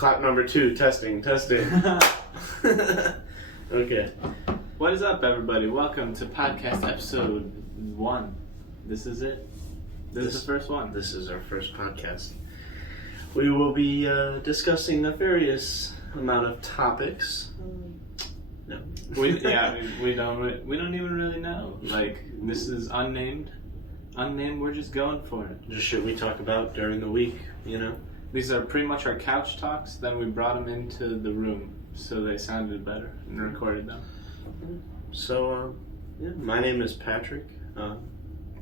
Clap number 2, testing. Okay. What is up, everybody? Welcome to podcast episode 1. This is it. This is the first one. This is our first podcast. We will be discussing a various amount of topics. No. We don't even really know. Like, this is unnamed. We're just going for it. Just shit we talk about during the week, you know? These are pretty much our couch talks. Then we brought them into the room so they sounded better and recorded them. So, my name is Patrick.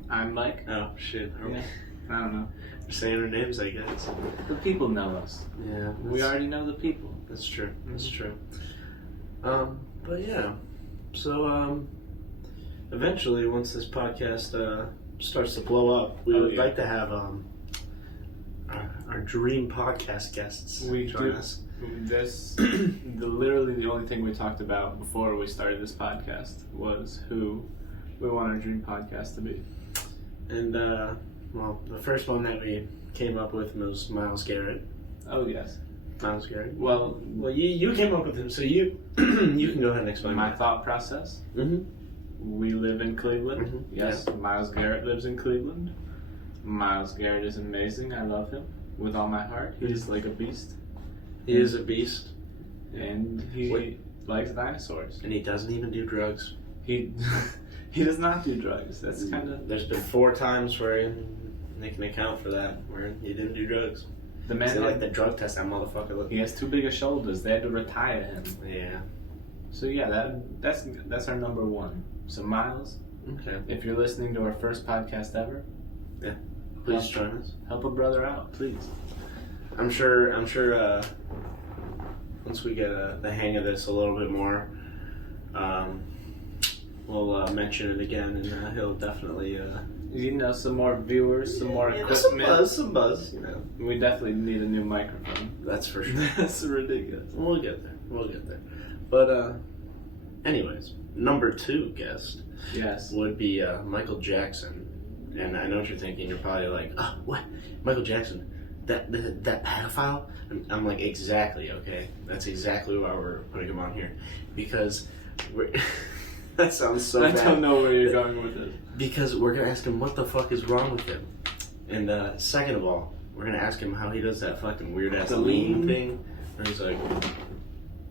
I'm Mike. Oh, shit. Yeah. I don't know. We're saying our names, I guess. The people know us. Yeah. We already know the people. That's true. That's true. But yeah. So, eventually, once this podcast starts to blow up, we would like to have our dream podcast guests join us. This literally the only thing we talked about before we started this podcast was who we want our dream podcast to be. And well, the first one that we came up with was Miles Garrett. Oh yes, Miles Garrett. Well, you came up with him, so you you can go ahead and explain my thought process. Mm-hmm. We live in Cleveland. Mm-hmm. Yes, yeah. Miles Garrett lives in Cleveland. Miles Garrett is amazing. I love him with all my heart. He's like a beast. He is a beast. And he likes dinosaurs. And he doesn't even do drugs. He does not do drugs. That's kind of... There's been 4 times where they can account for that, where he didn't do drugs. The man like the drug test, that motherfucker. He has too big of shoulders. They had to retire him. Yeah. So yeah, that's our number 1. So Miles, okay, if you're listening to our first podcast ever, yeah, please join us. Help a brother out, please. I'm sure. Once we get the hang of this a little bit more, we'll mention it again, and he'll definitely. Some more viewers, some more equipment. Some buzz. You know, we definitely need a new microphone. That's for sure. That's ridiculous. We'll get there. But anyways, number 2 guest. Yes. Would be Michael Jackson, and I know what you're thinking. You're probably like, oh, what? Michael Jackson? That pedophile? And I'm like, exactly, okay. That's exactly why we're putting him on here. Because that sounds so bad. I don't know where you're going with it. Because we're going to ask him what the fuck is wrong with him. And second of all, we're going to ask him how he does that fucking weird-ass lean thing. Where he's like,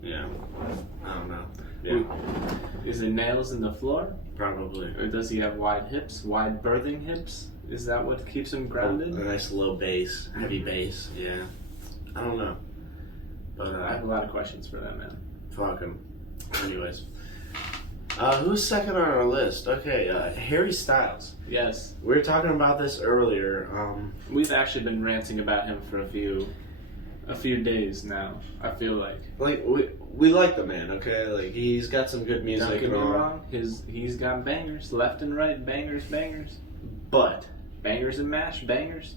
yeah, I don't know. Yeah. Is it nails in the floor? Probably. Or does he have wide hips? Wide birthing hips? Is that what keeps him grounded? A nice low bass, heavy bass, yeah. I don't know. But I have a lot of questions for that man. Fuck him. Anyways. Who's second on our list? Okay, Harry Styles. Yes. We were talking about this earlier. We've actually been ranting about him for a few days now, I feel like. Like, we like the man, okay? Like, he's got some good music. Don't get me wrong. He's got bangers, left and right, bangers. But bangers and mash bangers.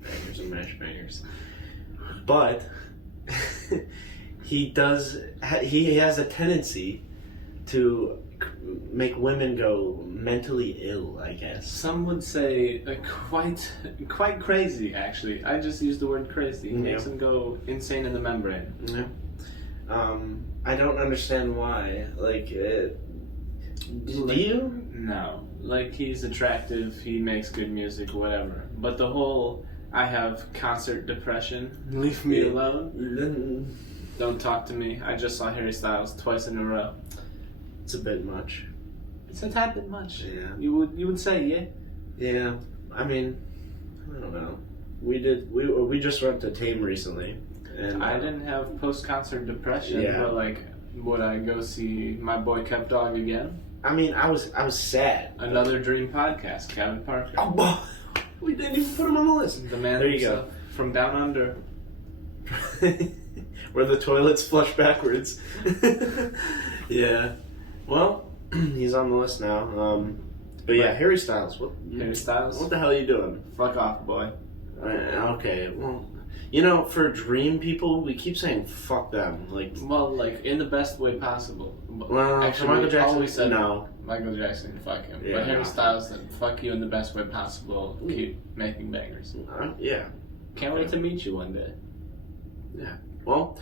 Bangers and mash bangers. But he has a tendency to make women go mentally ill, I guess. Some would say quite crazy, actually. I just used the word crazy. He makes them go insane in the membrane. Yeah. I don't understand why. Like, do you? No. Like, he's attractive, he makes good music, whatever. But the whole, I have concert depression, leave me alone. Don't talk to me. I just saw Harry Styles twice in a row. It's a bit much. It's a tad bit much. Yeah. You would say, yeah? Yeah. I mean, I don't know. We just went to Tame recently. And I didn't have post-concert depression, but like, would I go see my boy Kev Dog again? I mean, I was sad. Another dream podcast, Kevin Parker. Oh, we didn't even put him on the list. The man there you go. From down under. Where the toilets flush backwards. Yeah. Well, he's on the list now. But yeah, Harry Styles. Harry Styles? What the hell are you doing? Fuck off, boy. Okay, well... You know, for dream people, we keep saying fuck them. Like in the best way possible. Well, actually, Michael Jackson said no. Michael Jackson, fuck him. Yeah, but Harry Styles said, fuck you in the best way possible. Keep making bangers. Yeah. Can't wait to meet you one day. Yeah. Well,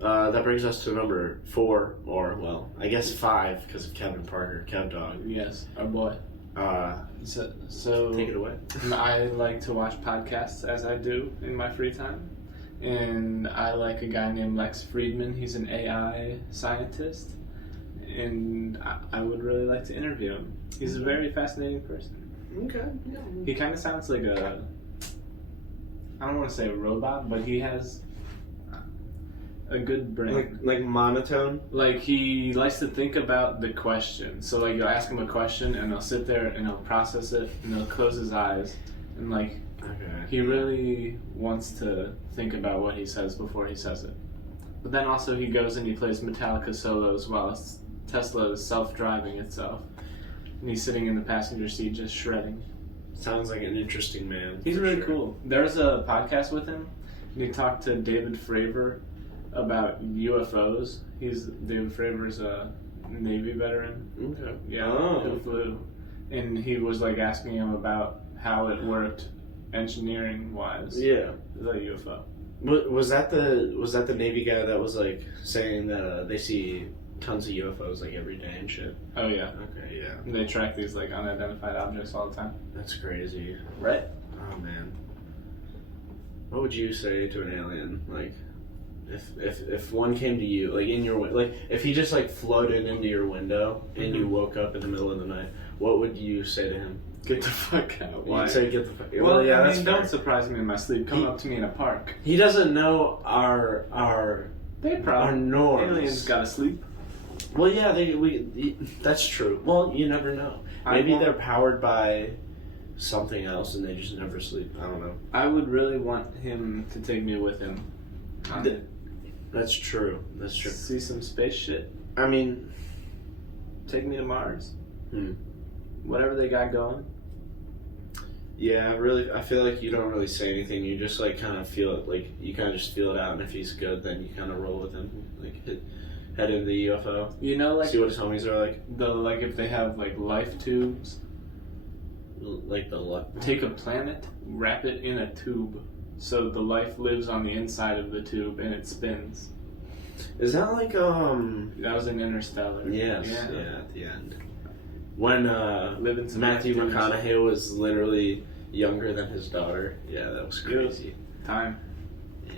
that brings us to number 4, or, well, I guess 5, because of Kevin Parker, Kev Dog. Yes, our boy. So Take it away. I like to watch podcasts as I do in my free time. And I like a guy named Lex Friedman. He's an AI scientist. And I would really like to interview him. He's a very fascinating person. Okay. Yeah. He kind of sounds like I don't want to say a robot, but he has a good brain. Like monotone? Like, he likes to think about the question. So, like, you'll ask him a question, and he'll sit there, and he'll process it, and he'll close his eyes. And, like, he really wants to think about what he says before he says it. But then also he goes and he plays Metallica solos while Tesla is self-driving itself. And he's sitting in the passenger seat just shredding. Sounds like an interesting man. He's really cool. There's a podcast with him, and he talked to David Fravor about UFOs. David Fravor's a Navy veteran. Okay. Yeah, who flew. And he was like asking him about how it worked engineering-wise. Yeah. The UFO. Was that the Navy guy that was like saying that they see tons of UFOs like every day and shit? Oh yeah. Okay, yeah. And they track these like unidentified objects all the time. That's crazy. Right? Oh man. What would you say to an alien? Like, if one came to you, like in your like if he just like floated into your window and you woke up in the middle of the night, what would you say to him? Get the fuck out. Why? You'd say get the fuck out. Well, yeah, I mean, don't surprise me in my sleep. Come up to me in a park. He doesn't know our norms. Aliens gotta sleep. Well, yeah, that's true. Well, you never know. Maybe they're powered by something else and they just never sleep. I don't know. I would really want him to take me with him. That's true. That's true. See some space shit. I mean, take me to Mars. Whatever they got going. Yeah, really. I feel like you don't really say anything. You just like kind of feel it. Like you kind of just feel it out, and if he's good, then you kind of roll with him. Like head into the UFO. You know, like see what his homies are like. Like if they have like life tubes. Like take a planet, wrap it in a tube, so the life lives on the inside of the tube and it spins. Is that like That was in Interstellar. Yes. Yeah. At the end. When Matthew McConaughey was literally younger than his daughter. Yeah, that was crazy. Time. Yeah.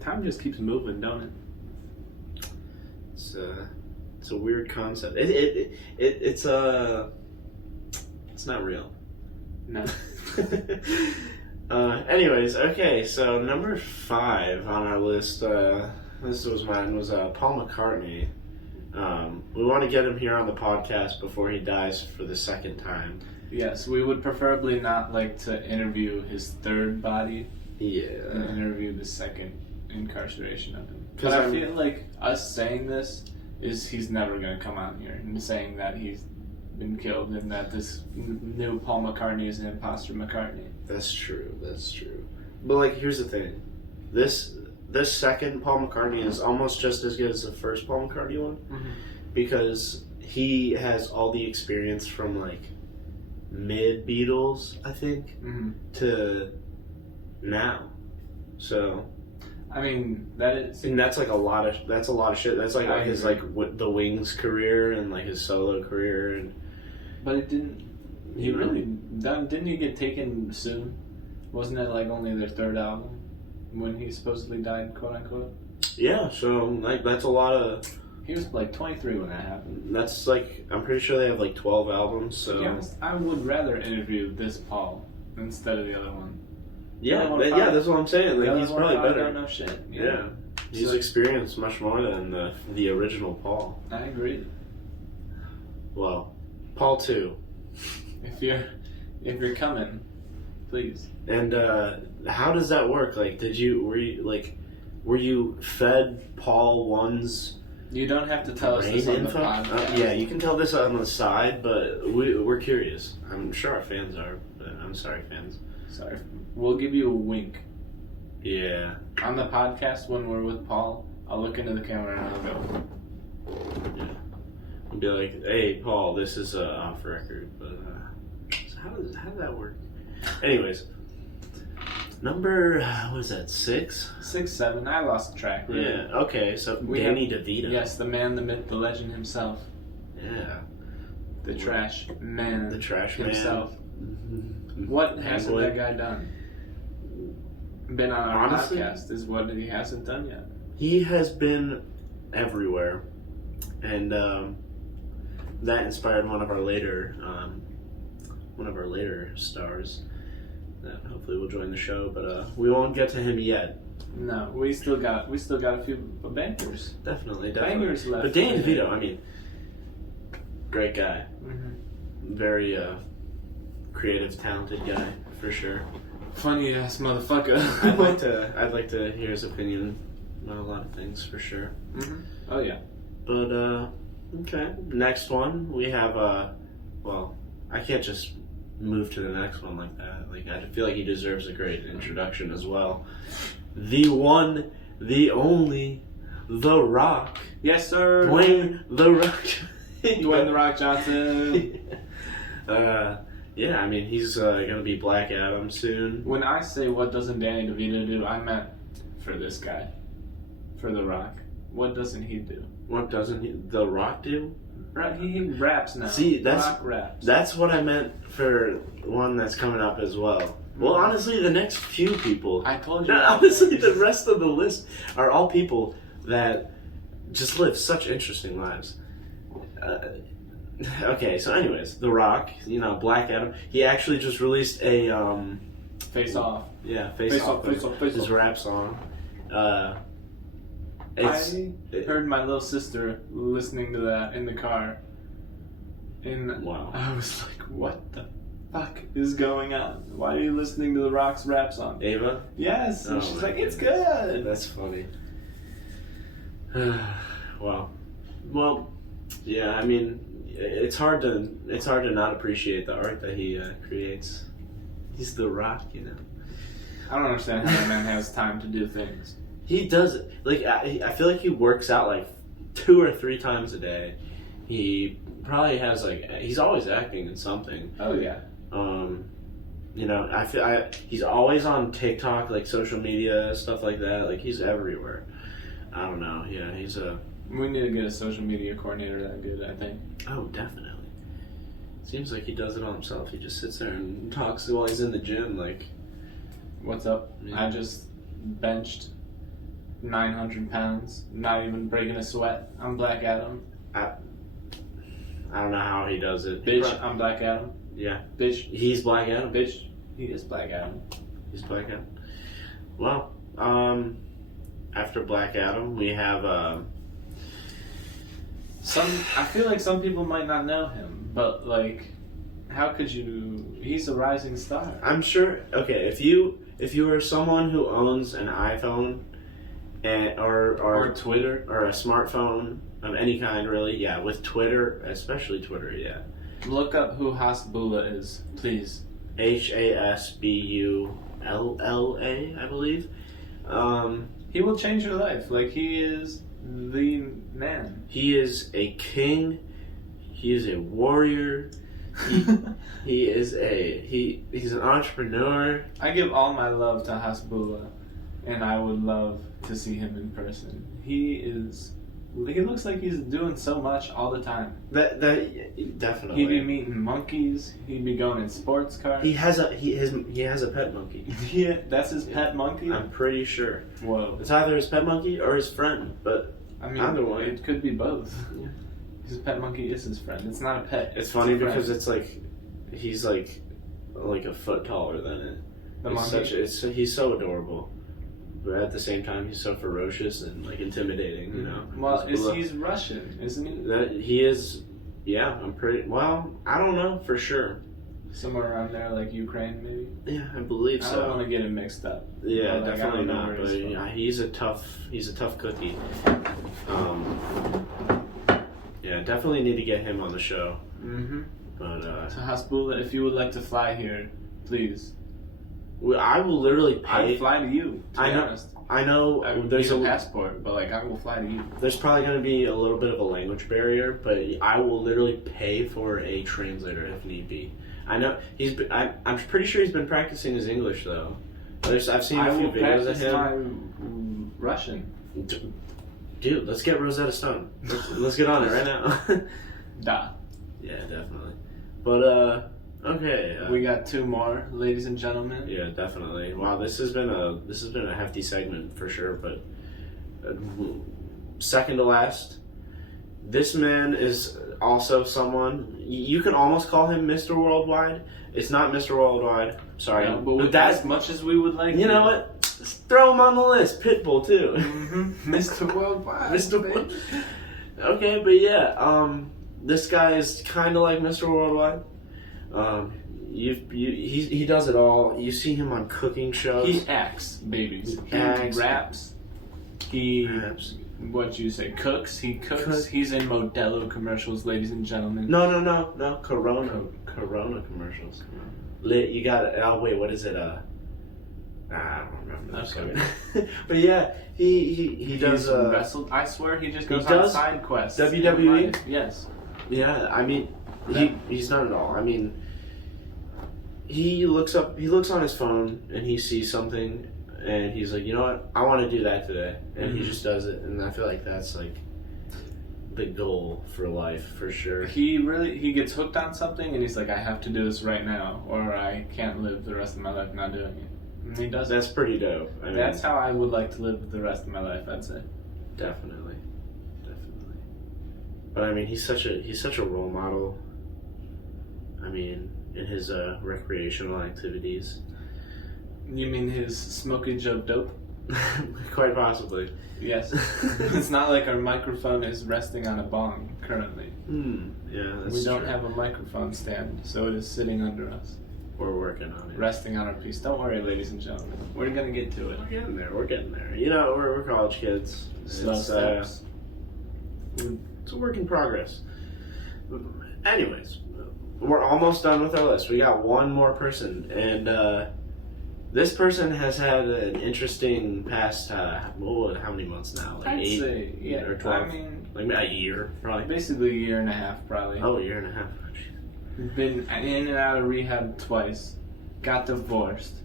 Time just keeps moving, don't it? It's a weird concept. It's not real. No. Anyways, okay, so number 5 on our list, this was mine, was Paul McCartney. We want to get him here on the podcast before he dies for the second time. Yes, we would preferably not like to interview his third body. Yeah. And interview the second incarceration of him. Because I feel like us saying this is he's never going to come out here and saying that he's been killed and that this new Paul McCartney is an imposter McCartney. That's true. But like, here's the thing. This second Paul McCartney is almost just as good as the first Paul McCartney one, because he has all the experience from like mid Beatles, I think, to now. So, I mean, that's like a lot of shit. That's like his the Wings career and like his solo career, and but it didn't. Didn't he get taken soon? Wasn't it like only their third album? When he supposedly died, quote unquote. Yeah, so like that's a lot of. He was like 23 when that happened. That's like, I'm pretty sure they have like 12 albums. So yeah, I would rather interview this Paul instead of the other one. Yeah, that's what I'm saying. Like he's probably better. Don't know shit. Yeah, he's experienced much more than the original Paul. I agree. Well, Paul 2. If you're coming, please. And how does that work? Like, were you fed Paul 1's? You don't have to tell us this on the podcast. Yeah, you can tell this on the side, but we're curious. I'm sure our fans are, but I'm sorry, fans. Sorry. We'll give you a wink. Yeah. On the podcast, when we're with Paul, I'll look into the camera and I'll go. Yeah. I'll be like, hey, Paul, this is off record, but so how does that work? Anyways. Number, what is that, 6? 6, 7. I lost track. Really. Yeah. Okay. So Danny DeVito. Yes, the man, the myth, the legend himself. Yeah. The trash man. The trash himself. man. What hasn't that guy done? Been on our Honestly, podcast is what he hasn't done yet. He has been everywhere, and that inspired one of our later stars that hopefully will join the show. But we won't get to him yet. No, we still got a few bangers. Definitely. Bangers left. But Danny DeVito, I mean, great guy. Mm-hmm. Very creative, talented guy for sure. Funny ass motherfucker. I'd like to hear his opinion on a lot of things for sure. Mm-hmm. Oh yeah. But okay. Next one we have well, I can't just move to the next one like that. Like I feel like he deserves a great introduction as well. The one, the only, The Rock. Yes, sir. Dwayne The Rock. Dwayne The Rock Johnson. Yeah, I mean he's gonna be Black Adam soon. When I say what doesn't Danny DeVito do, I meant for this guy, for The Rock. What doesn't he do? What doesn't The Rock do? Right, he raps now. See, Rock raps. That's what I meant for one that's coming up as well. Well, honestly, the next few people. I told you. No, honestly, the rest of the list are all people that just live such interesting lives. Okay, so anyways, The Rock, Black Adam. He actually just released a Face Off. Yeah, Face Off. His rap song. I heard my little sister listening to that in the car, and wow. I was like, "What the fuck is going on? Why are you listening to The Rock's rap song?" Ava? Yes, and Oh she's my like, "It's goodness. good." That's funny. Wow. Well, yeah. I mean, it's hard to not appreciate the art that he creates. He's The Rock, I don't understand how that man has time to do things. He does it. Like I feel like he works out like 2 or 3 times a day. He probably has he's always acting in something. Oh yeah. I feel he's always on TikTok, like social media stuff like that. Like he's everywhere. I don't know. Yeah, he's a. We need to get a social media coordinator that good, I think. Oh, definitely. Seems like he does it all himself. He just sits there and talks while he's in the gym. Like, what's up? Yeah. I just benched 900 pounds, not even breaking a sweat. I'm Black Adam. I don't know how he does it. Bitch, I'm Black Adam. Yeah. Bitch. He's Black Adam. Bitch, he is Black Adam. He's Black Adam. Well, after Black Adam, we have I feel like some people might not know him, but how could you? He's a rising star. I'm sure. Okay, if you are someone who owns an iPhone, or Twitter or a smartphone of any kind, really, yeah, with Twitter, especially Twitter, yeah. Look up who Hasbulla is, please. Hasbulla, I believe. He will change your life. He is the man. He is a king. He is a warrior. He's an entrepreneur. I give all my love to Hasbulla, and I would love to see him in person. He looks like he's doing so much all the time. That definitely. He'd be meeting monkeys. He'd be going in sports cars. He has a pet monkey. Yeah, that's his pet monkey. I'm pretty sure. Whoa. It's either his pet monkey or his friend, but I mean, either one. It could be both. Yeah. His pet monkey is his friend. It's not a pet. It's funny because it's he's like a foot taller than it. The monkey. He's so adorable. But at the same time, he's so ferocious and intimidating. Well, he's Russian, isn't he? That he is. Yeah, I'm pretty. Well, I don't know for sure. Somewhere around there, like Ukraine, maybe. Yeah, I believe so. I don't want to get him mixed up. Yeah, but, definitely not. But yeah, he's a tough cookie. Yeah, definitely need to get him on the show. Mm-hmm. But so Hasbulla, if you would like to fly here, please. I will literally pay. I will fly to you. To be honest. I know. There's a passport, but I will fly to you. There's probably going to be a little bit of a language barrier, but I will literally pay for a translator if need be. I know I'm pretty sure he's been practicing his English though. I've seen I a few will videos of practice him. my Russian. Dude, let's get Rosetta Stone. Let's get on it right now. Da. Yeah, definitely. But okay. We got 2 more, ladies and gentlemen. Yeah, definitely. Wow, this has been a hefty segment for sure. But second to last, this man is also someone you can almost call him Mr. Worldwide. It's not Mr. Worldwide. Sorry, Yeah, but that's as much as we would like. You know what? Throw him on the list. Pitbull too. Mm-hmm. Mr. Worldwide. Mr. Worldwide. Okay, but yeah, this guy is kind of like Mr. Worldwide. He does it all. You see him on cooking shows. He acts, babies. He raps. He what you say? Cooks. He cooks. He's in Modelo commercials, ladies and gentlemen. No. Corona commercials. You got it. Oh wait, what is it? I don't remember. Okay. But yeah, he does wrestled. I swear he just goes on side quests. WWE. Yes. Yeah, I mean, he's not at all. I mean, he looks on his phone and he sees something and he's like, you know what, I want to do that today, and he just does it. And I feel like that's like the goal for life for sure. He gets hooked on something and he's like, I have to do this right now or I can't live the rest of my life not doing it. And he does. That's pretty dope. I mean, that's how I would like to live the rest of my life, I'd say. Definitely. But I mean, he's such a role model. I mean, in his recreational activities. You mean his smokage of dope? Quite possibly. Yes. It's not like our microphone is resting on a bong currently. Yeah, that's We don't true. have a microphone stand, so it is sitting under us. We're working on it. Resting on our piece. Don't worry, ladies and gentlemen. We're gonna get to it. We're getting there. You know, we're college kids. Slow steps. It's a work in progress. Anyways, we're almost done with our list. We got one more person, and this person has had an interesting past. How many months now? Like I'd 8 say, yeah, or 12. I mean, like a year, probably. basically a year and a half, probably. Oh, a year and a half. Been in and out of rehab twice. Got divorced.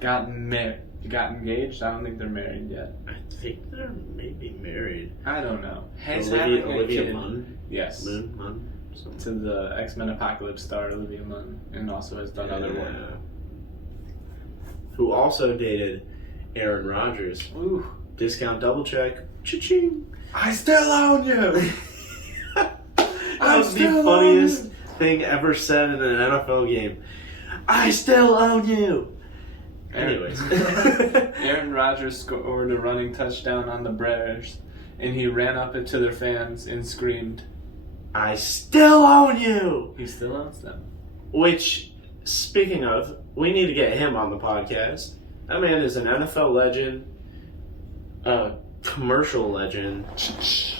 Got engaged. I don't think they're married yet. I think they're maybe married. I don't know. He's having a kid. Munn? Yes. Munn? To the X-Men Apocalypse star Olivia Munn, and also has done other work. Who also dated Aaron Rodgers. Ooh. Discount double check. Cha-ching. I still own you! That was the funniest thing ever said in an NFL game. I still own you! Anyways. Aaron Rodgers scored a running touchdown on the Bears, and he ran up to their fans and screamed, I still own you! He still owns them. Which, speaking of, we need to get him on the podcast. That man is an NFL legend, a commercial legend.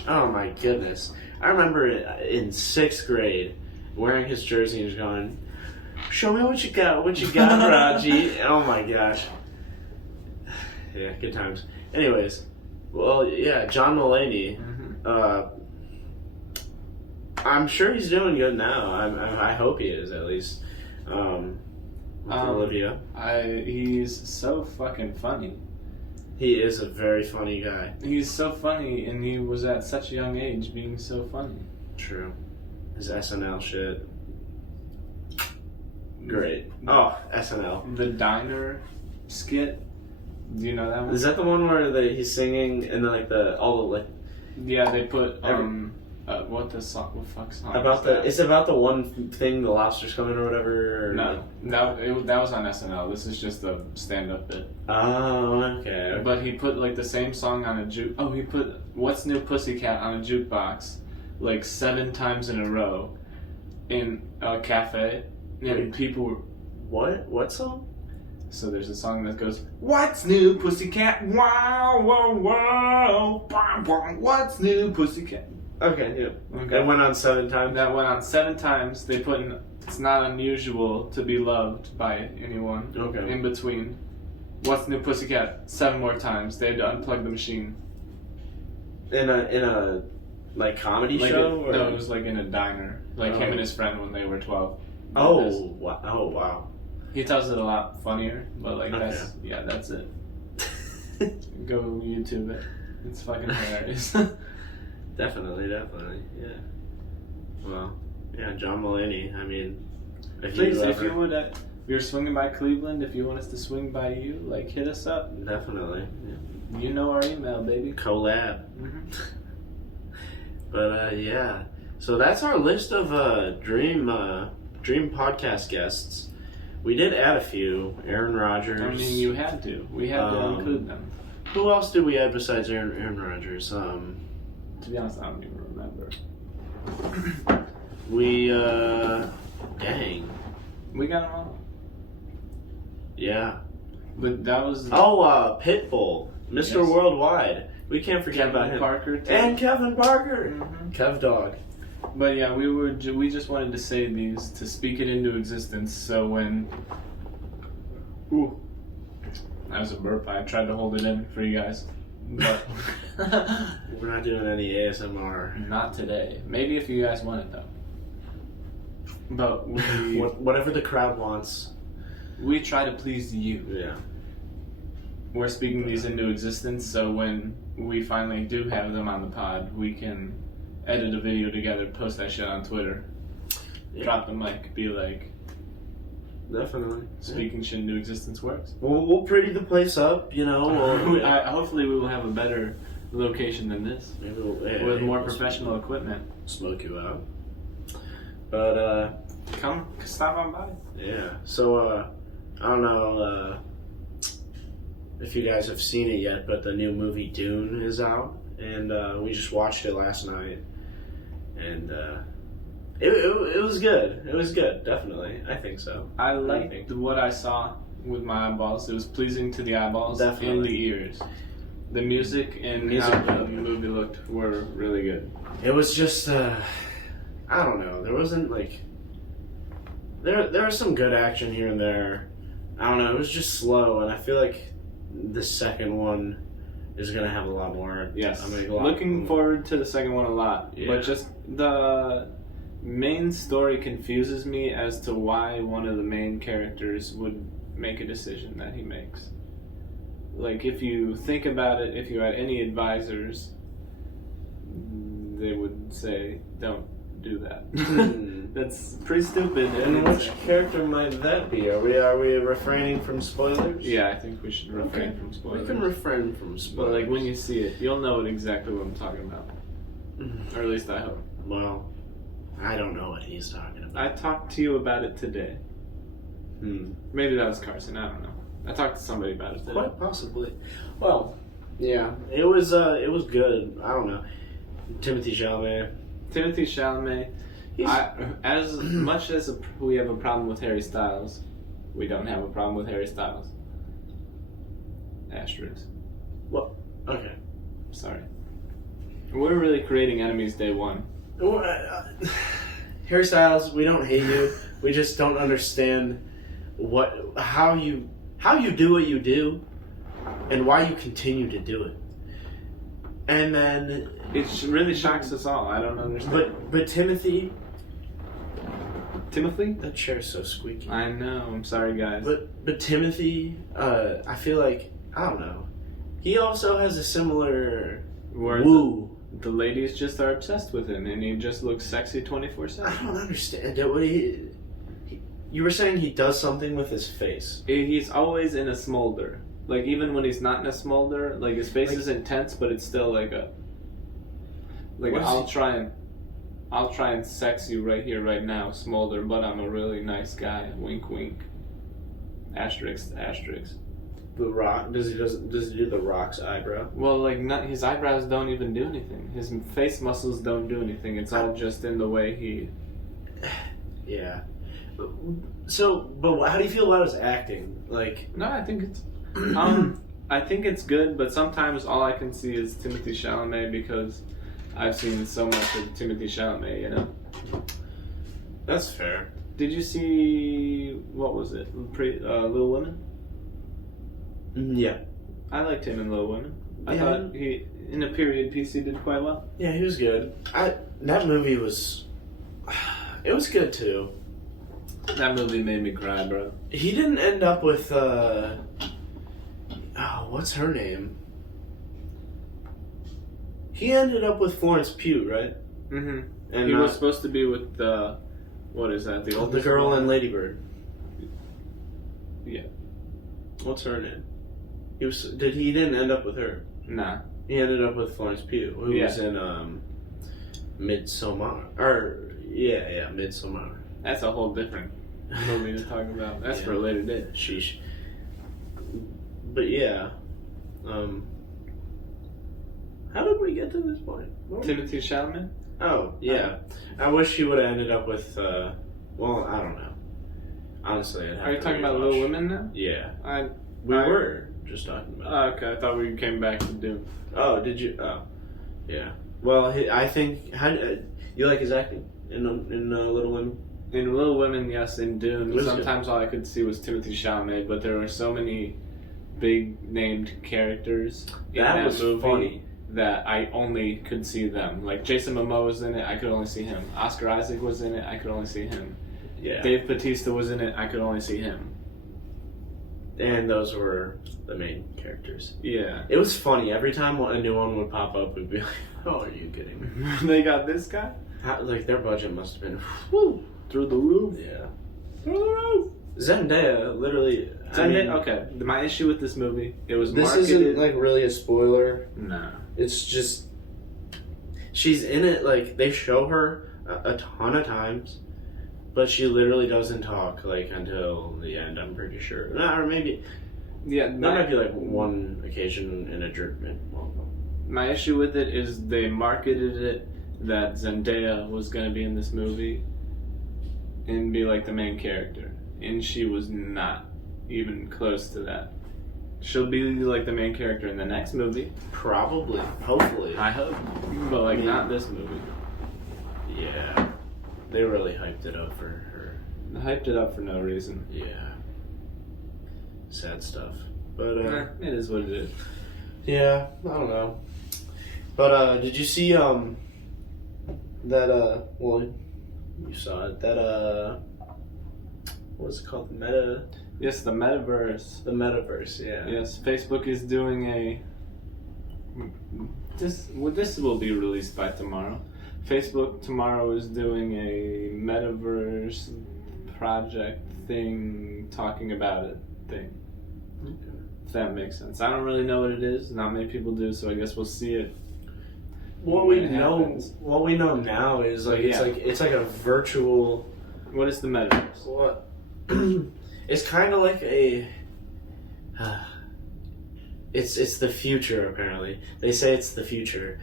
Oh my goodness. I remember in 6th grade wearing his jersey and just going, show me what you got, Raji. Oh my gosh. Yeah, good times. Anyways, well, yeah, John Mulaney. I'm sure he's doing good now. I hope he is, at least. With Olivia. He's so fucking funny. He is a very funny guy. He's so funny, and he was at such a young age being so funny. True. His SNL shit. Great. Oh, SNL. The diner skit. Do you know that one? Is that the one where he's singing and then Yeah, they put what fuck song? It's about the one thing the lobster's coming or whatever. Or no, that was on SNL. This is just a stand-up bit. Oh, okay. But he put the same song on a juke. Oh, he put "What's New Pussycat" on a jukebox 7 times in a row in a cafe, and people were. What song? So there's a song that goes, "What's new, pussycat? Wow, wow, wow, bam, bam. What's new, pussycat?" Okay, yeah. Okay. It went on 7 times. That went on 7 times. They put in, it's not unusual to be loved by anyone. Okay. In between, "What's new, pussycat?" 7 more times. They had to unplug the machine. In a comedy show? No, it was in a diner. Him and his friend when they were 12. Oh wow! He tells it a lot funnier, but like Okay. that's it. Go YouTube it. It's fucking hilarious. Definitely, yeah. Well, yeah, John Mulaney. I mean, Please, if you would, if you're swinging by Cleveland, if you want us to swing by you, like hit us up. Definitely. Yeah. You know our email, baby. Collab. Mm-hmm. But yeah, so that's our list of dream podcast guests. We did add a few. Aaron Rodgers. I mean, you had to. We had to include them. Who else did we add besides Aaron Rodgers? To be honest, I don't even remember. Dang. We got them all. Yeah. But that was... Pitbull. Mr. Yes. Worldwide. We can't forget Kevin about him. Parker, too. And Kevin Parker. Mm-hmm. Kev Dog. But yeah, we just wanted to say these to speak it into existence. So when... Ooh. That was a burp. I tried to hold it in for you guys. But... We're not doing any ASMR. Not today. Maybe if you guys want it, though. But whatever the crowd wants. We try to please you. Yeah. We're speaking these into existence, so when we finally do have them on the pod, we can edit a video together, post that shit on Twitter, drop the mic, be like, definitely. Speaking shit into existence works. We'll pretty the place up, you know. Hopefully we will have a better location than this. Maybe with more professional equipment. Smoke you out. But, come stop on by. Yeah. So, I don't know if you guys have seen it yet, but the new movie Dune is out, and we just watched it last night, and it was good. It was good, definitely. I think so. I liked what I saw with my eyeballs. It was pleasing to the eyeballs and the ears. The music and how the movie looked were really good. It was just, I don't know. There wasn't like there was some good action here and there. I don't know. It was just slow, and I feel like the second one is gonna have a lot more. Yes, looking forward to the second one a lot. Yeah. But just the main story confuses me as to why one of the main characters would make a decision that he makes. Like, if you think about it, if you had any advisors, they would say, "Don't do that." That's pretty stupid. And which character might that be? Are we refraining from spoilers? Yeah, I think we should refrain from spoilers. We can refrain from spoilers. But like when you see it, you'll know exactly what I'm talking about. Or at least I hope. Well, I don't know what he's talking about. I talked to you about it today. Maybe that was Carson. I don't know. I talked to somebody about it today. Quite possibly. Well, yeah, it was good. I don't know. Timothy Chalamet. As much as we have a problem with Harry Styles, we don't have a problem with Harry Styles. Asterisk. Well, okay. Sorry. We're really creating enemies day one. Harry Styles, we don't hate you. We just don't understand how you do what you do, and why you continue to do it. And then it really shocks us all. I don't understand. But Timothy, that chair's so squeaky. I know. I'm sorry, guys. But Timothy, I feel like, I don't know. He also has a similar woo. The ladies just are obsessed with him, and he just looks sexy 24/7. I don't understand it. You were saying he does something with his face. He's always in a smolder. Like, even when he's not in a smolder, like, his face is intense, but it's still like a... Like, I'll try and sex you right here, right now, smolder, but I'm a really nice guy. Wink, wink. Asterisk. The Rock, does he do the Rock's eyebrow? Well, like, his eyebrows don't even do anything. His face muscles don't do anything. It's all just in the way he... Yeah. So, but how do you feel about his acting? Like... No, I think it's... I think it's good, but sometimes all I can see is Timothy Chalamet because I've seen so much of Timothy Chalamet, you know? That's fair. Did you see, what was it, Little Women? Yeah. I liked him in Little Women. I thought he, in a period piece, he did quite well. Yeah, he was good. That movie was... It was good, too. That movie made me cry, bro. He didn't end up with what's her name? He ended up with Florence Pugh, right? Mm-hmm. And he was supposed to be with what is that? The girl in Lady Bird. Yeah. What's her name? He didn't end up with her. Nah. He ended up with Florence Pugh, who was in Midsommar. Midsommar. That's a whole different movie to talk about. That's for a later date. Sheesh. But yeah. How did we get to this point? Timothy Chalamet? Oh, yeah. I wish he would have ended up with, well, I don't know. Honestly, I'd have Are you to talking about rewatch. Little Women now? Yeah. We were just talking about okay, I thought we came back to Dune. Oh, did you? Oh. Yeah. Well, I think, you like his acting in Little Women? In Little Women, yes. In Dune, Was sometimes all I could see was Timothy Chalamet, but there were so many big named characters in that was movie funny. that I only could see them. Like Jason Momoa was in it, I could only see him. Oscar Isaac was in it, I could only see him. Yeah. Dave Bautista was in it, I could only see him. And those were the main characters. Yeah. It was funny. Every time a new one would pop up, we'd be like, oh, are you kidding me? They got this guy? Like, their budget must have been, Woo! Through the roof. yeah. Through the roof. Zendaya, literally. Okay, my issue with this movie, it was This marketed... isn't, like, really a spoiler. No. It's just, she's in it, like, they show her a ton of times, but she literally doesn't talk, like, until the end, I'm pretty sure. Nah, or maybe, Yeah, there might be, like, one occasion in a jerk. My issue with it is they marketed it that Zendaya was going to be in this movie and be, like, the main character. And she was not even close to that. She'll be, like, the main character in the next movie. Probably. Hopefully. I hope. But, like, not this movie. Yeah. They really hyped it up for her. They hyped it up for no reason. Yeah. Sad stuff. But, it is what it is. yeah, I don't know. But, did you see, that, well, you saw it, that, what's it called? Yes, the MetaVerse. The MetaVerse, yeah. Yes, Facebook is doing a... This will be released by tomorrow. Facebook tomorrow is doing a MetaVerse project thing, talking about it thing. Okay. If that makes sense. I don't really know what it is. Not many people do, so I guess we'll see it. What we know now is like it's like a virtual. What is the MetaVerse? What? It's kind of like a. It's the future apparently. They say it's the future.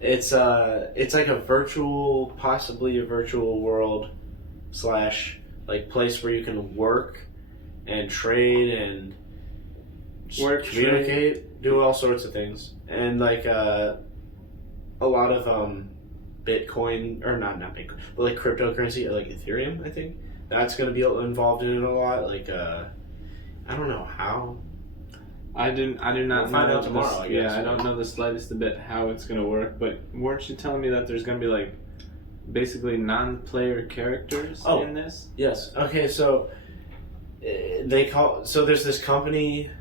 It's like a virtual, possibly a virtual world / like place where you can work and trade and communicate, do all sorts of things, and like a lot of Bitcoin, or not Bitcoin, but like cryptocurrency, like Ethereum. I think that's going to be involved in it a lot. Like I don't know how. I do not We'll find know out tomorrow, I guess. I don't know the slightest bit how it's going to work. But weren't you telling me that there's going to be like basically non-player characters in this? Yes. Okay. So there's this company.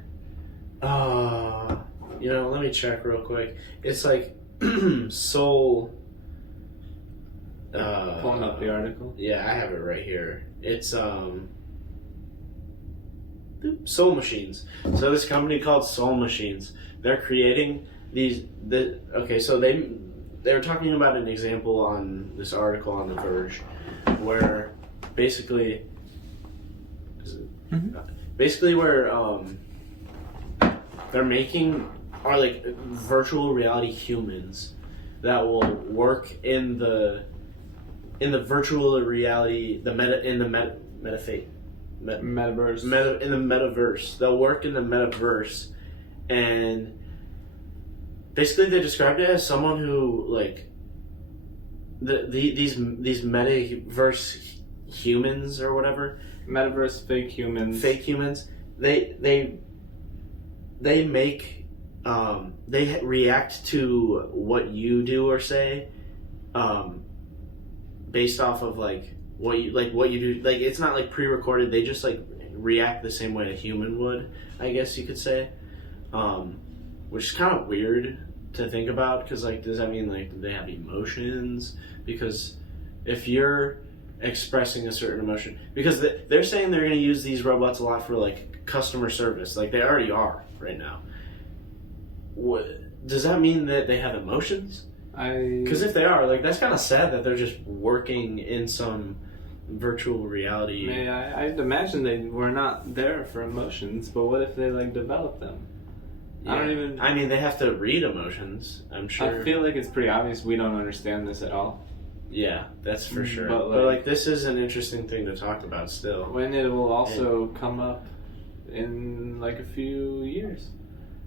Let me check real quick. It's like Soul. Pulling up the article. Yeah, I have it right here. It's Soul Machines. So this company called Soul Machines, they're creating so they were talking about an example on this article on The Verge, where basically where they're making are like virtual reality humans that will work in the virtual reality, Metaverse. in the metaverse. They'll work in the metaverse, and basically they described it as someone who like these metaverse humans or whatever. Metaverse fake humans. Fake humans. They make they react to what you do or say, based off of like what you do. Like, it's not like pre-recorded. They just like react the same way a human would, I guess you could say. Which is kind of weird to think about, because like, does that mean like they have emotions? Because if you're expressing a certain emotion, because they're saying they're going to use these robots a lot for like customer service, like they already are right now. What does that mean, that they have emotions? Because if they are, like, that's kind of sad that they're just working in some virtual reality. I'd imagine they were not there for emotions, but what if they like develop them? Yeah. I mean, they have to read emotions, I'm sure. I feel like it's pretty obvious we don't understand this at all. Yeah, that's for sure. But like, this is an interesting thing to talk about still. When it will also come up in like a few years.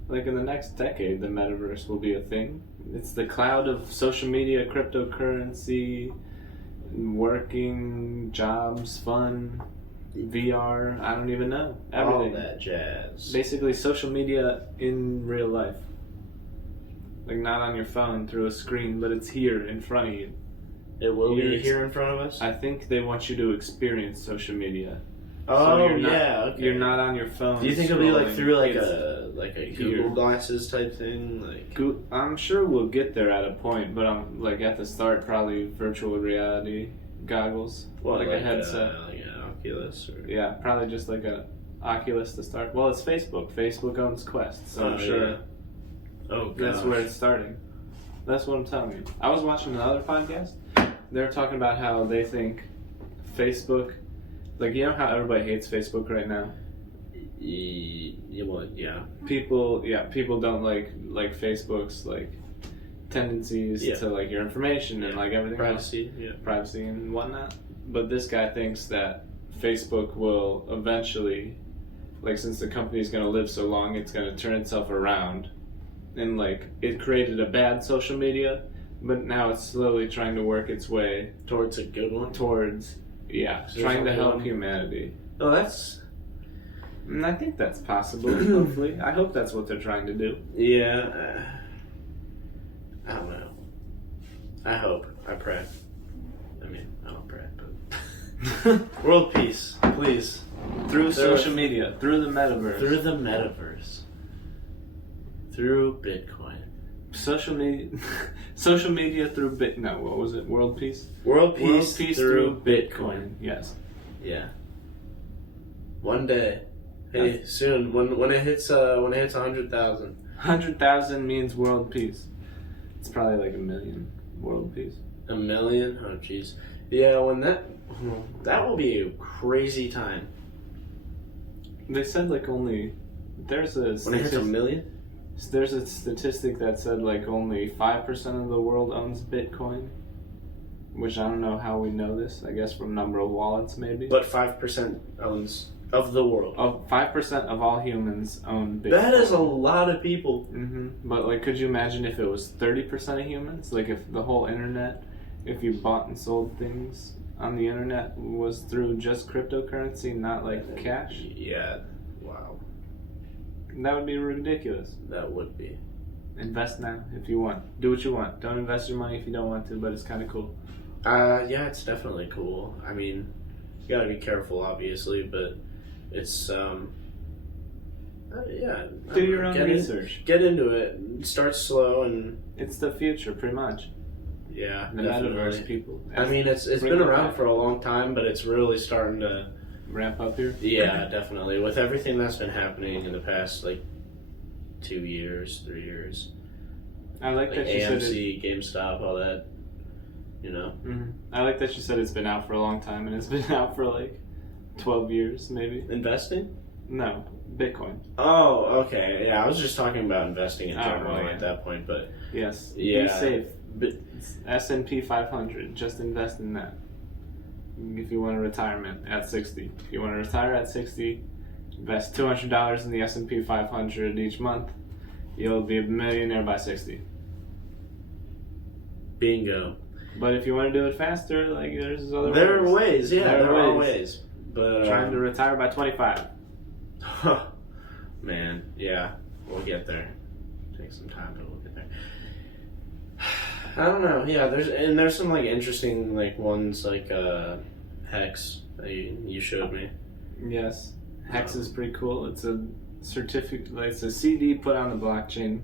Like in the next decade, the MetaVerse will be a thing. It's the cloud of social media, cryptocurrency, working, jobs, fun, VR, I don't even know. Everything. All that jazz. Basically, social media in real life. Like, not on your phone through a screen, but it's here in front of you. It will be here in front of us? I think they want you to experience social media. Oh, so okay. You're not on your phone. Do you think it'll be like through like a here. Google Glasses type thing? Like, I'm sure we'll get there at a point, but I'm like at the start, probably virtual reality goggles, like a headset, like an Oculus, or yeah, probably just like a Oculus to start. Well, it's Facebook. Facebook owns Quest, so I'm sure. Yeah. Oh, that's where it's starting. That's what I'm telling you. I was watching another podcast. They're talking about how they think Facebook, like, you know how everybody hates Facebook right now? Yeah. People don't like Facebook's like tendencies to like your information and like everything privacy, else. Privacy and whatnot. But this guy thinks that Facebook will eventually, like, since the company is going to live so long, it's going to turn itself around, and like it created a bad social media, but now it's slowly trying to work its way towards a good one. Trying to help humanity. Oh, that's. And I think that's possible. Hopefully, I hope that's what they're trying to do. Yeah. I don't know. I hope. I pray. I mean, I don't pray, but world peace, please. Through social media, through the MetaVerse. Through the MetaVerse. Through Bitcoin. Social media through what was it? World peace? World peace through Bitcoin. Yes. Yeah. One day. Hey, soon. When it hits 100,000. 100,000 means world peace. It's probably like 1 million world peace. 1 million? Oh, jeez. Yeah, when that will be a crazy time. They said like only there's a when it hits 1 million. There's a statistic that said like only 5% of the world owns Bitcoin, which I don't know how we know this. I guess from number of wallets, maybe. But 5% owns of the world. 5% of all humans own Bitcoin. That is a lot of people. Mm-hmm. But like, could you imagine if it was 30% of humans? Like, if the whole internet, if you bought and sold things on the internet was through just cryptocurrency, not like cash? Yeah. Wow. That would be ridiculous. That would be. Invest now if you want. Do what you want. Don't invest your money if you don't want to, but it's kind of cool. Yeah, it's definitely cool. I mean, you gotta be careful, obviously, but it's, yeah. Do your own research. Get into it. Start slow and... It's the future, pretty much. Yeah, the MetaVerse people. I mean, it's been around for a long time, but it's really starting to... ramp up here? Yeah, definitely. With everything that's been happening in the past, 2 years, 3 years. I like that you AMC, said it... GameStop, all that, Mm-hmm. I like that you said it's been out for a long time, and it's been out for 12 years, maybe. Investing? No, Bitcoin. Oh, okay. Yeah, I was just talking about investing in general at that point, but... Yes. Yeah. Be safe. S&P 500. Just invest in that. If you want a retirement at 60. If you want to retire at 60, invest $200 in the S&P 500 each month. You'll be a millionaire by 60. Bingo. But if you want to do it faster, there's other ways. There are ways, yeah. There are ways. But trying to retire by 25. Man, yeah. We'll get there. Take some time, but we'll get there. I don't know. Yeah, there's some interesting ones Hex that you showed me. Yes, Hex is pretty cool. It's a certificate, like it's a CD put on the blockchain,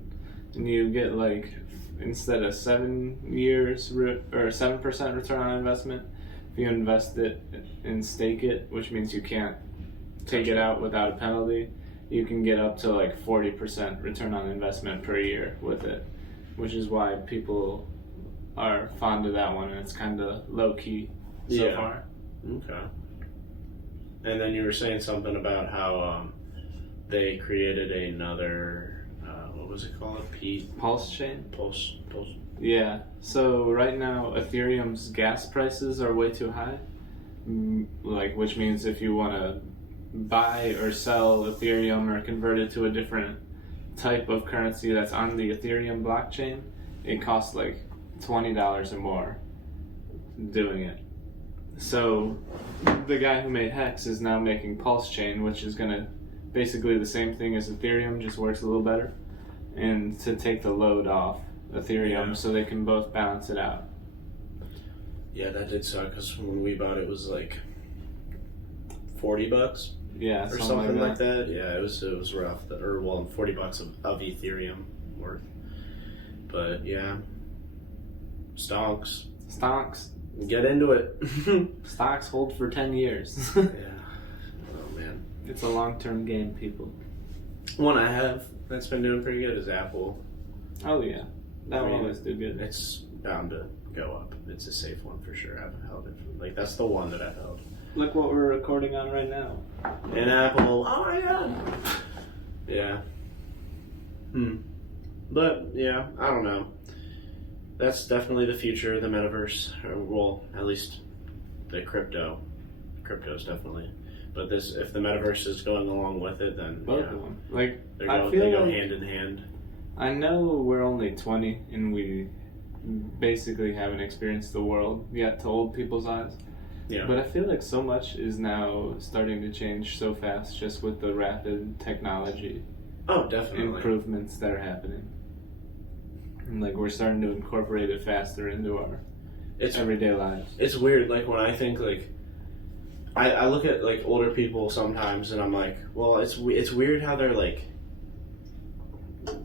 and you get like, instead of 7 years or 7% return on investment, if you invest it and stake it, which means you can't take it out without a penalty, you can get up to like 40% return on investment per year with it, which is why people are fond of that one, and it's kind of low key so far. Okay. And then you were saying something about how they created another, what was it called? Pulse chain? Pulse. Yeah. So right now, Ethereum's gas prices are way too high. Which means if you want to buy or sell Ethereum or convert it to a different type of currency that's on the Ethereum blockchain, it costs like $20 or more doing it. So the guy who made Hex is now making Pulse Chain, which is going to basically the same thing as Ethereum, just works a little better, and to take the load off Ethereum so they can both balance it out. Yeah, that did suck because when we bought it was like $40. Yeah, or something like that. Yeah, it was rough. $40 of Ethereum worth. But yeah, stocks. Get into it. Stocks hold for 10 years. Yeah. Oh man. It's a long-term game, people. One I have that's been doing pretty good is Apple. Oh yeah, that will always do good. It's bound to go up. It's a safe one for sure. I've held it. Like that's the one that I've held. Look what we're recording on right now. And Apple. Oh my god. Yeah. But yeah, I don't know. That's definitely the future of the metaverse. Well, at least the crypto. Crypto's definitely. But if the metaverse is going along with it, then both of them. Like they I go hand in hand. I know we're only 20 and we basically haven't experienced the world yet to old people's eyes. Yeah. But I feel like so much is now starting to change so fast just with the rapid technology. Oh, definitely. Improvements that are happening. And like we're starting to incorporate it faster into our everyday lives. It's weird, like when I think like I look at like older people sometimes and I'm like, well, it's weird how they're like,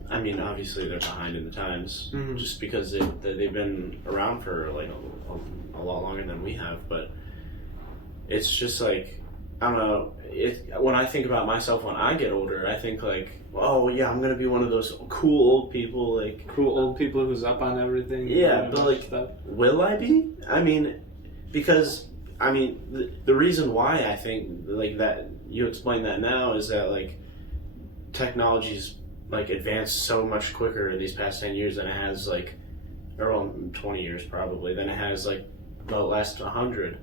I mean, obviously they're behind in the times just because they've been around for like a lot longer than we have, but it's just like, I don't know, when I think about myself when I get older, I think like, oh yeah, I'm gonna be one of those cool old people, like cool old people who's up on everything. Yeah, but like, will I be? I mean, because the reason why I think like that you explain that now is that like technology's like advanced so much quicker in these past 10 years than it has like, or well, 20 years probably, than it has like the last 100.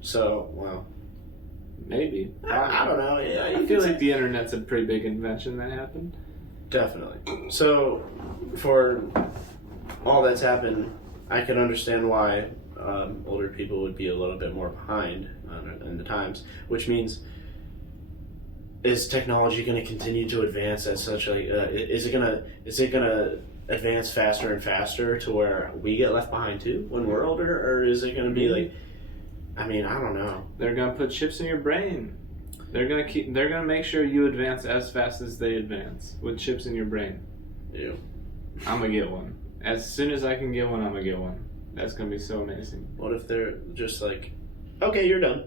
So, well, maybe. I don't know. Yeah, I feel like the internet's a pretty big invention that happened. Definitely. So, for all that's happened, I can understand why older people would be a little bit more behind in the times, which means, is technology going to continue to advance at such like is it going to advance faster and faster to where we get left behind too when we're older, or is it going to be like, I mean, I don't know. They're going to put chips in your brain. They're going to make sure you advance as fast as they advance with chips in your brain. Ew. I'm going to get one. As soon as I can get one, I'm going to get one. That's going to be so amazing. What if they're just like, okay, you're done?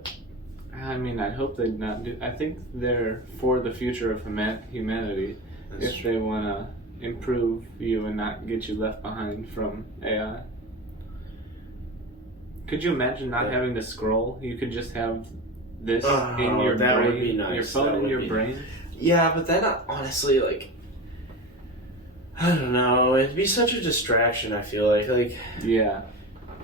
I mean, I hope they not do. I think they're for the future of humanity. That's if they want to improve you and not get you left behind from AI. Could you imagine not having to scroll? You could just have this in your that brain. Would be nice. Your phone in your brain. Yeah, but then honestly, like, I don't know. It'd be such a distraction. I feel like yeah.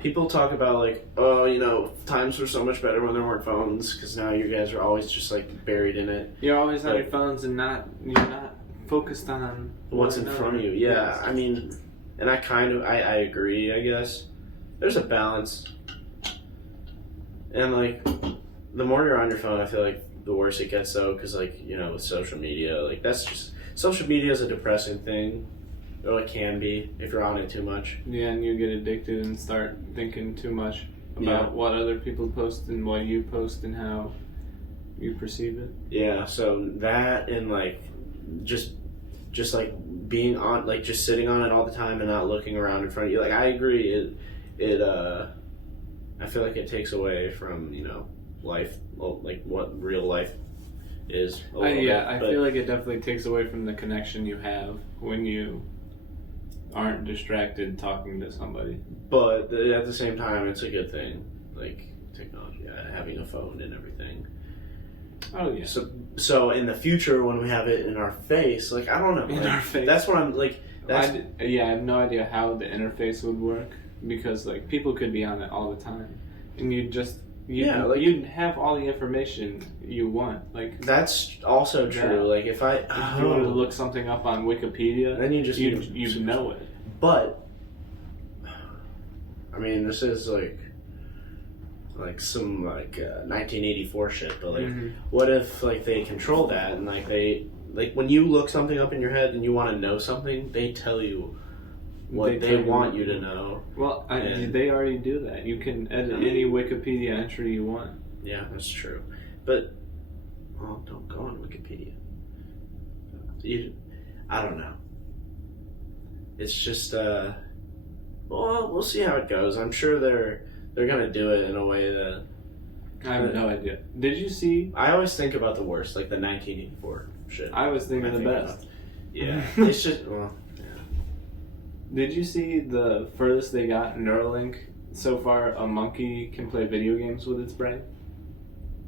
People talk about like, oh, you know, times were so much better when there weren't phones because now you guys are always just like buried in it. You're always on your phones and you're not focused on what's in front of you. Yeah, yes. I mean, and I agree. I guess there's a balance, and like the more you're on your phone, I feel like the worse it gets though, because like, you know, with social media, like that's just, social media is a depressing thing. Or it can be if you're on it too much. Yeah, and you get addicted and start thinking too much. about what other people post and what you post and how you perceive it. Yeah, so that and like just like being on, like just sitting on it all the time and not looking around in front of you. Like I agree, I feel like it takes away from, you know, life, like what real life is. I feel like it definitely takes away from the connection you have when you aren't distracted talking to somebody. But at the same time, it's a good thing, like technology, having a phone and everything. Oh yeah. So in the future, when we have it in our face, like I don't know, in our face. That's what I'm like. I have no idea how the interface would work because like people could be on it all the time, and you'd have all the information you want. Like that's also true. Like if you wanted to look something up on Wikipedia, then you know it. But I mean, this is like some 1984 shit. But like, what if like they control that and like when you look something up in your head and you want to know something, they tell you what they want you to know. Well, they already do that. You can edit any Wikipedia entry you want. Yeah, that's true. But don't go on Wikipedia. I don't know. It's just well, we'll see how it goes. I'm sure they're gonna do it in a way that I have no idea. Did you see? I always think about the worst, like the 1984 shit. I was thinking the best. Yeah, it's just well. Yeah. Did you see the furthest they got in Neuralink? So far, a monkey can play video games with its brain.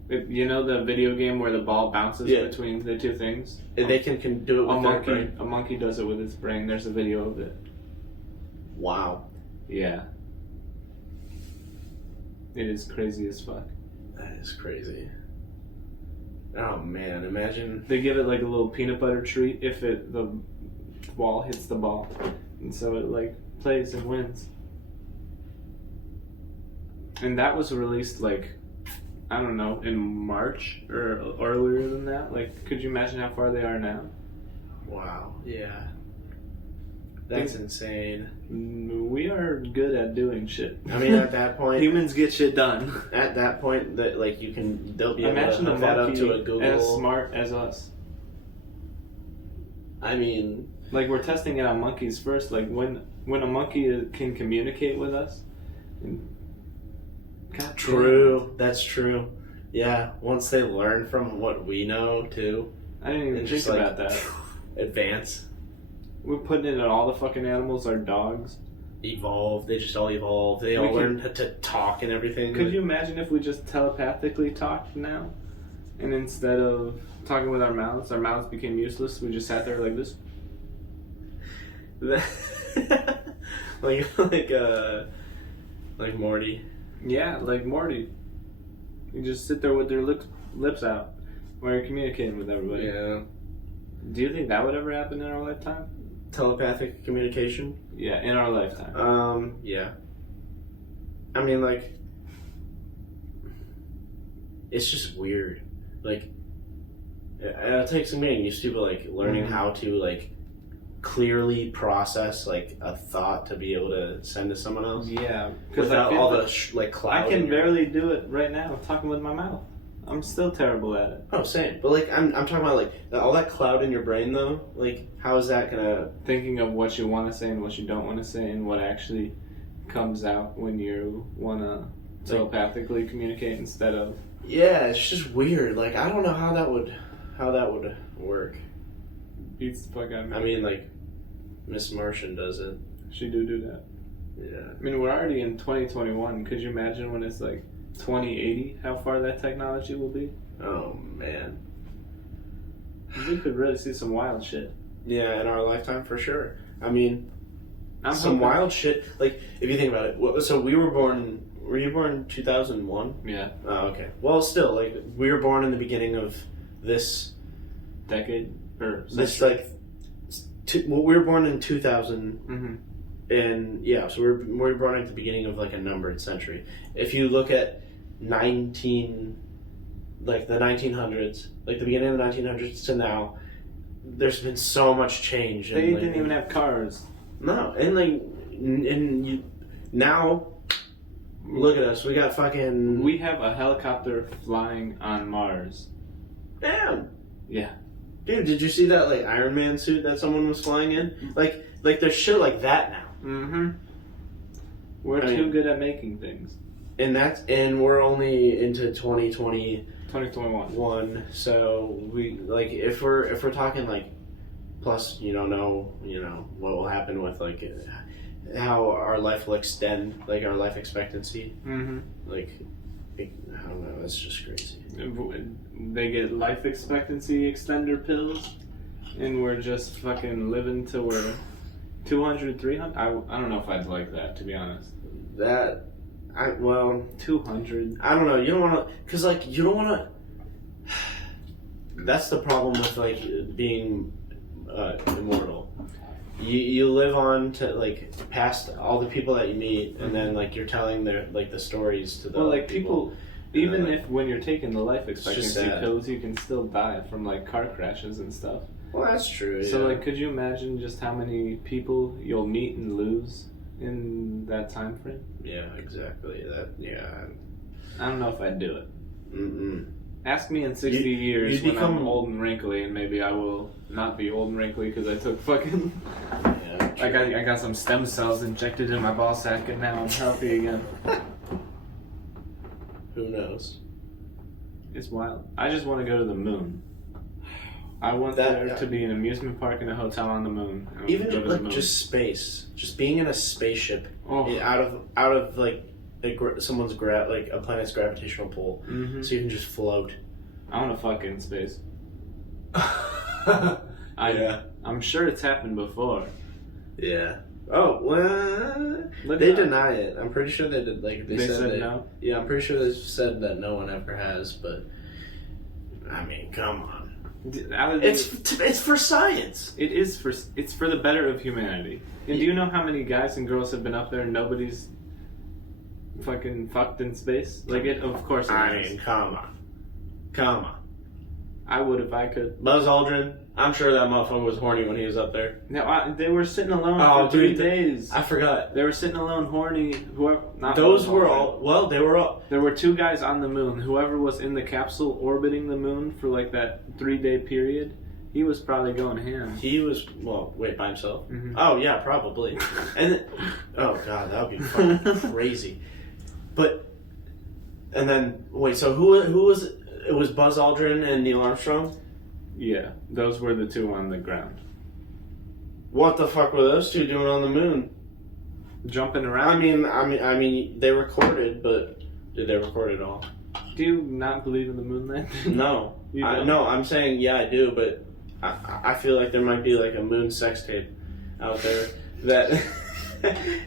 You know the video game where the ball bounces between the two things? They can do it with their brain? A monkey does it with its brain. There's a video of it. Wow. Yeah. It is crazy as fuck. That is crazy. Oh man, imagine... They give it like a little peanut butter treat if the ball hits the ball. And so it like plays and wins. And that was released like, I don't know, in March or earlier than that. Like, could you imagine how far they are now? Wow, yeah. That's insane. We are good at doing shit. I mean, at that point... humans get shit done. At that point, that like they'll be able to hook a that up monkey to a Google... as smart as us. I mean... Like, we're testing it on monkeys first. Like, when a monkey can communicate with us... God, true. That's true. Yeah, once they learn from what we know, too. I didn't even think about that. Advance. We're putting it in all the fucking animals, our dogs. Evolve. They just all evolve. They all learn to talk and everything. Could you imagine if we just telepathically talked now? And instead of talking with our mouths became useless. We just sat there like this. like Morty. Yeah, like Morty. You just sit there with their lips out while you're communicating with everybody. Yeah. Do you think that would ever happen in our lifetime? Telepathic communication? Yeah, in our lifetime. Yeah. I mean, like, it's just weird. Like, it takes me and used to, like, learning how to, like, clearly process, like, a thought to be able to send to someone else. Yeah. Without all the, cloud. I can barely do it right now, talking with my mouth. I'm still terrible at it. Oh, same. But, like, I'm talking about, like, all that cloud in your brain, though. Like, how is that gonna... Thinking of what you want to say and what you don't want to say and what actually comes out when you want to telepathically communicate instead of... Yeah, it's just weird. Like, I don't know how that would work. Beats the fuck out of me. I mean, like, Miss Martian does it. She do that. Yeah. I mean, we're already in 2021. Could you imagine when it's, like, 2080, how far that technology will be? Oh, man. We could really see some wild shit. Yeah, in our lifetime, for sure. I mean, I'm some wild shit. Like, if you think about it. So we were born... Were you born 2001? Yeah. Oh, okay. Well, still, like, we were born in the beginning of this... Decade? Or this, like... we were born in 2000. Mm-hmm. And, yeah, so we were born at the beginning of, like, a numbered century. If you look at the 1900s, like, the beginning of the 1900s to now, there's been so much change. They didn't even have cars. No, and, like, now... Look at us. We got fucking. We have a helicopter flying on Mars. Damn. Yeah. Dude, did you see that like Iron Man suit that someone was flying in? Like there's shit like that now. Mm-hmm. We're too good at making things. And we're only into 2021. So we like if we're talking like plus you don't know what will happen with like how our life will extend, like our life expectancy. Mm-hmm. Like I don't know, it's just crazy. They get life expectancy extender pills, and we're just fucking living till we're 200, 300. I don't know if I'd like that, to be honest. 200. I don't know. You don't want to, cause like you don't want to. That's the problem with like being immortal. You live on to like past all the people that you meet, and then like you're telling their like the stories to the people. Even if when you're taking the life expectancy sad. pills, you can still die from like car crashes and stuff. Well, that's true. So yeah. like, could you imagine just how many people you'll meet and lose in that time frame? Yeah, exactly. I don't know if I'd do it. Mm-mm. Ask me in 60 years when become I'm old and wrinkly, and maybe I will not be old and wrinkly because I took fucking. Yeah, I got some stem cells injected in my ball sack, and now I'm healthy again. Who knows? It's wild. I just want to go to the moon. I want there to be an amusement park and a hotel on the moon. Even like just space, just being in a spaceship out of like someone's like a planet's gravitational pull, so you can just float. I want to fuck in space. Yeah, I'm sure it's happened before. Yeah. Oh well, they deny it. I'm pretty sure they did. Like they said no. Yeah, I'm pretty sure they said that no one ever has. But I mean, come on. It's for science. It's for the better of humanity. And do you know how many guys and girls have been up there and nobody's fucking fucked in space? Like it, of course. I mean, come on. I would if I could. Buzz Aldrin. I'm sure that motherfucker was horny when he was up there. No, they were sitting alone for 3 days. I forgot. They were sitting alone, horny. Those were all. Well, they were all. There were 2 guys on the moon. Whoever was in the capsule orbiting the moon for like that 3-day period, he was probably going ham. He was by himself. Mm-hmm. Oh yeah, probably. And oh god, that would be fucking crazy. And then so who was it? It was Buzz Aldrin and Neil Armstrong? Yeah, those were the 2 on the ground. What the fuck were those 2 doing on the moon? Jumping around? I mean, they recorded, but did they record it all? Do you not believe in the moon landing? No. You don't? No, I'm saying, yeah, I do, but I feel like there might be like a moon sex tape out there that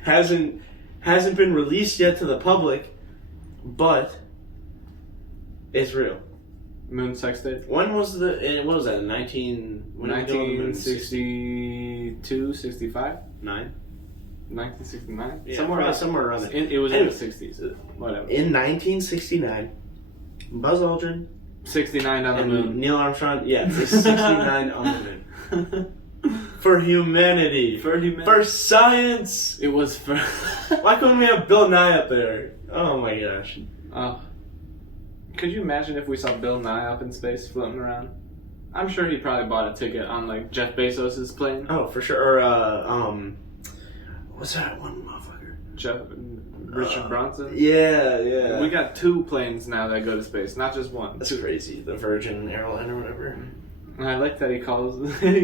hasn't been released yet to the public, but it's real. Moon sex tape? When was what was that, 1962, 65? 9? 1969? Yeah, somewhere around there. It was in the 60s. Whatever. In 1969, Buzz Aldrin... 69 on the moon. Neil Armstrong, yeah, 69 on the moon. For humanity. For science. It was for... Why couldn't we have Bill Nye up there? Oh my gosh. Could you imagine if we saw Bill Nye up in space floating around? I'm sure he probably bought a ticket on like Jeff Bezos' plane. Oh, for sure. Or what's that one motherfucker? Richard Branson? Yeah. We got 2 planes now that go to space, not just one. That's crazy. The Virgin airline or whatever. And I like that he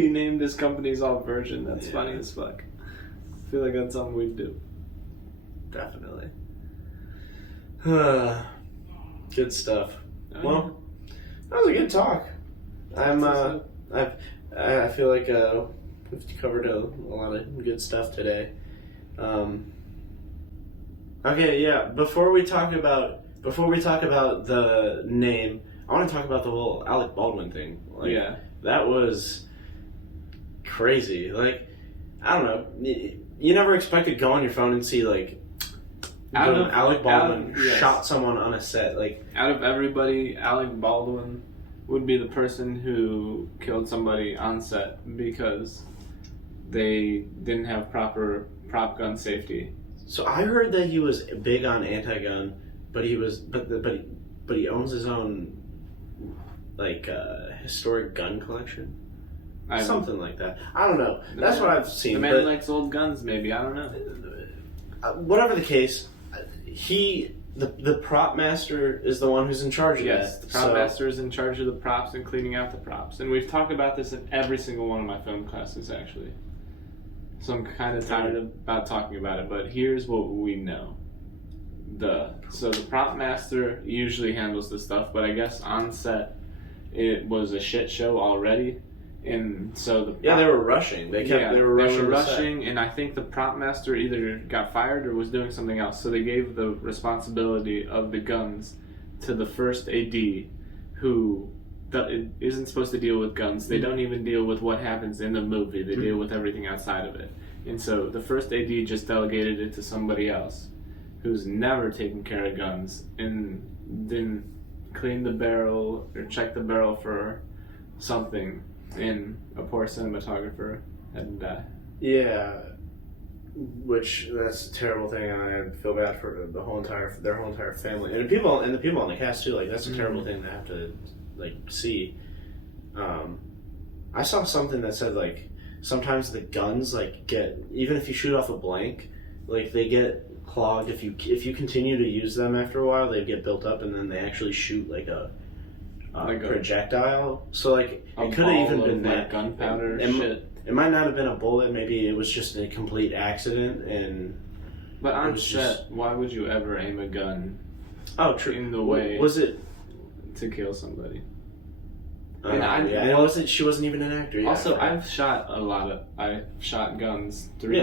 named his companies all Virgin. That's funny as fuck. I feel like that's something we'd do. Definitely. Good stuff. Well, that was a good talk. I feel like we've covered a lot of good stuff today. Okay, yeah. Before we talk about the name, I want to talk about the whole Alec Baldwin thing. Like, that was crazy. Like, I don't know. You never expect to go on your phone and see like. Alec Baldwin shot someone on a set. Like, out of everybody, Alec Baldwin would be the person who killed somebody on set because they didn't have proper prop gun safety. So I heard that he was big on anti-gun, but he owns his own like historic gun collection, something like that. I don't know. That's what I've seen. The man likes old guns, maybe. I don't know. Whatever the case, the prop master is the one who's in charge of that. Yes, the prop master is in charge of the props and cleaning out the props. And we've talked about this in every single one of my film classes, actually. So I'm kind of tired about talking about it, but here's what we know. So the prop master usually handles the stuff, but I guess on set it was a shit show already. And so they were rushing. They were rushing, and I think the prop master either got fired or was doing something else. So they gave the responsibility of the guns to the first AD, who isn't supposed to deal with guns. They don't even deal with what happens in the movie. They deal with everything outside of it. And so the first AD just delegated it to somebody else, who's never taken care of guns, and then cleaned the barrel or checked the barrel for something. And a poor cinematographer had to die. Yeah, which that's a terrible thing, and I feel bad for their whole entire family, and the people on the cast too. Like that's a terrible thing to have to like see. I saw something that said like sometimes the guns like get, even if you shoot off a blank, like they get clogged if you continue to use them after a while, they get built up, and then they actually shoot like a projectile. So like it could have even been that gunpowder shit. It might not have been a bullet. Maybe it was just a complete accident. But on set, why would you ever aim a gun? Oh, true. In the way was it to kill somebody? She wasn't even an actor. Yeah, also, I've shot guns three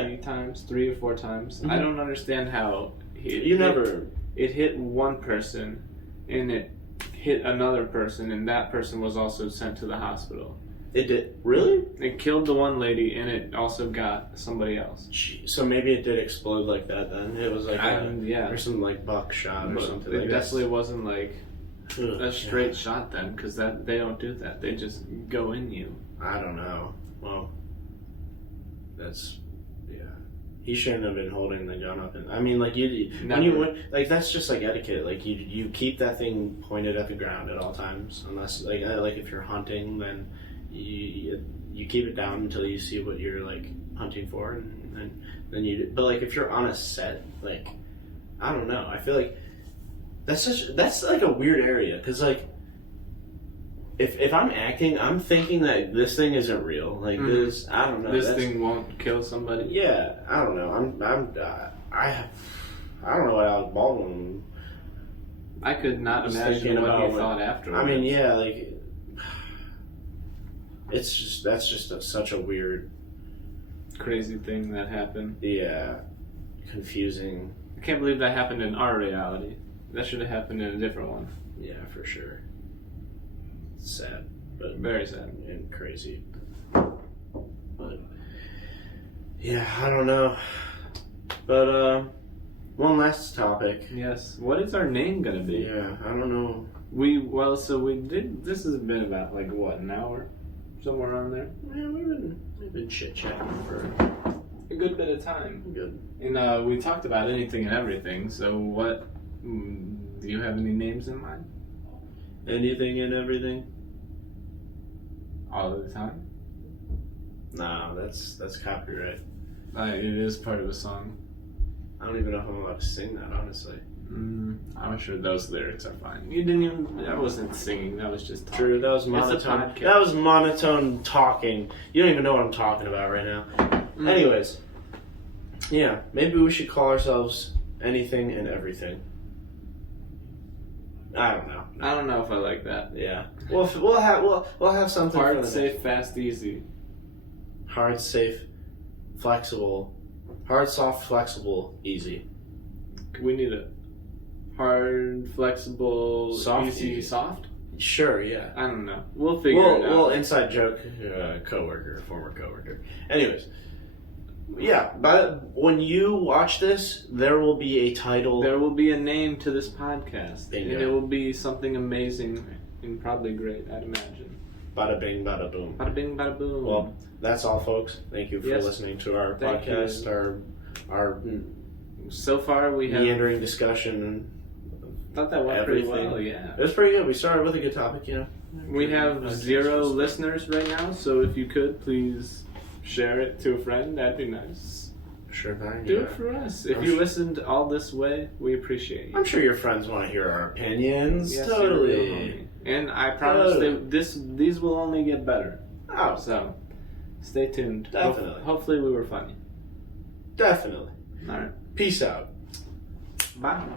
or four times. Mm-hmm. I don't understand how it hit one person and it hit another person, and that person was also sent to the hospital. It did? Really? It killed the one lady, and it also got somebody else. So maybe it did explode like that then. It was like or some like buckshot or something like that. It definitely wasn't like a straight shot then, because they don't do that. They just go in you. I don't know. Well, he shouldn't have been holding the gun up. I mean, like that's just like etiquette. Like you keep that thing pointed at the ground at all times, unless like if you're hunting, then you keep it down until you see what you're like hunting for, and then you. But like if you're on a set, like I don't know. I feel like that's like a weird area, because like if I'm acting, I'm thinking that this thing isn't real. Like this, I don't know. This thing won't kill somebody. Yeah, I don't know. I don't know what Alec Baldwin. I could not imagine what he thought afterwards. I mean, yeah, like that's just such a weird, crazy thing that happened. Yeah, confusing. I can't believe that happened in our reality. That should have happened in a different one. Yeah, for sure. Sad, but very sad and crazy. But yeah, I don't know. But one last topic. Yes. What is our name gonna be? Yeah, I don't know. This has been about like what, an hour, somewhere around there. Yeah, we've been chit chatting for a good bit of time. Good. And we talked about anything and everything. So what? Do you have any names in mind? Anything and everything? All of the time? No, that's copyright. It is part of a song. I don't even know if I'm allowed to sing that, honestly. I'm sure those lyrics are fine. You didn't even... That wasn't singing, that was just talking. True, that was monotone. That was monotone talking. You don't even know what I'm talking about right now. Anyways. Yeah, maybe we should call ourselves Anything and Everything. I don't know. I don't know if I like that. Yeah. We'll have something. Hard, safe, fast, easy. Hard, safe, flexible. Hard, soft, flexible, easy. We need a hard, flexible, soft, easy, soft? Sure, yeah. I don't know. We'll figure it out. Well, inside joke, former coworker. Anyways. Yeah, but when you watch this, there will be a title. There will be a name to this podcast. Bingo. And it will be something amazing and probably great, I'd imagine. Bada bing, bada boom. Bada bing, bada boom. Well, that's all, folks. Thank you for listening to our podcast. So far, we have meandering discussion. thought that went pretty everything. well. Yeah. It was pretty good. We started with a good topic, you know. We have 0 listeners right now, so if you could please share it to a friend, that'd be nice. Sure thing. Do it for us. If you listened all this way, we appreciate you. I'm sure your friends want to hear our opinions. Yes, totally. And I promise that these will only get better. Oh, So, stay tuned. Definitely. Hopefully we were funny. definitely. All right. Peace out. Bye.